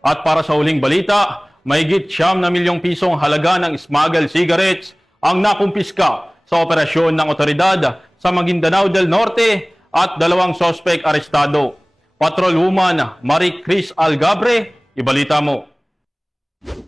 At para sa huling balita, mahigit 9 milyong pisong halaga ng smuggled cigarettes ang nakumpiska sa operasyon ng otoridad sa Maguindanao del Norte at 2 sospek arestado. Patrolwoman Marie Chris Algabre, ibalita mo.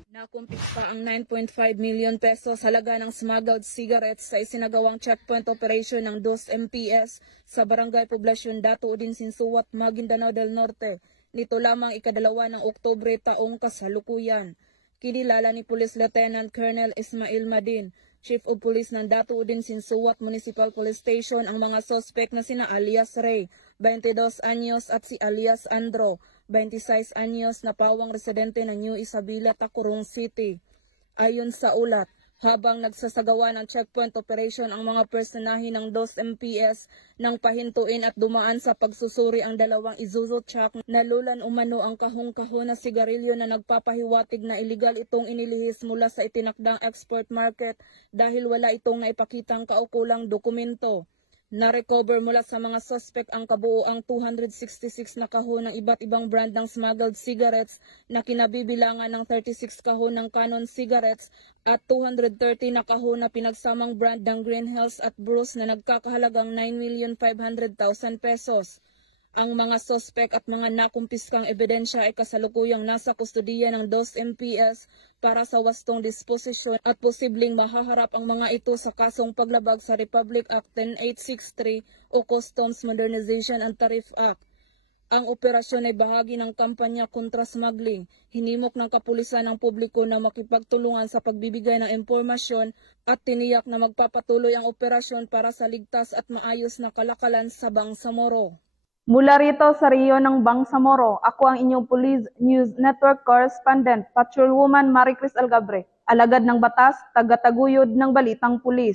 Nakumpiska ang 9.5 million pesos halaga ng smuggled cigarettes sa isinagawang checkpoint operation ng 2 MPS sa Barangay Poblacion Dato Udin Sinsuat, Maguindanao del Norte. Nito lamang ikadalawa ng Oktubre taong kasalukuyan. Kinilala ni Police Lieutenant Colonel Ismail Madin, Chief of Police ng Dato Udin Sinsuat Municipal Police Station, ang mga sospek na sina alias Ray, 22 anyos at si alias Andro, 26 anyos na pawang residente ng New Isabela, Tacurong City. Ayon sa ulat, habang nagsasagawa ng checkpoint operation ang mga personahe ng 2 MPS nang pahintuin at dumaan sa pagsusuri ang 2 Isuzu truck, nalulan umano ang kahong-kahon na sigarilyo na nagpapahiwatig na iligal itong inilihis mula sa itinakdang export market dahil wala itong naipakitang kaukulang dokumento. Na-recover mula sa mga suspect ang kabuuang 266 na kahon ng iba't ibang brand ng smuggled cigarettes na kinabibilangan ng 36 kahon ng Canon cigarettes at 230 na kahon na pinagsamang brand ng Green Hills at Bruce na nagkakahalagang 9,500,000 pesos. Ang mga sospek at mga nakumpiskang ebidensya ay kasalukuyang nasa kustudiya ng 2 MPS para sa wastong disposisyon at posibleng mahaharap ang mga ito sa kasong paglabag sa Republic Act 10863 o Customs Modernization and Tariff Act. Ang operasyon ay bahagi ng kampanya kontra smuggling. Hinimok ng kapulisan ng publiko na makipagtulungan sa pagbibigay ng impormasyon at tiniyak na magpapatuloy ang operasyon para sa ligtas at maayos na kalakalan sa Bangsamoro. Mula rito sa Rio ng Bangsamoro, ako ang inyong Police News Network Correspondent, Patrolwoman Marie Chris Algabre, alagad ng batas, tagataguyod ng balitang pulis.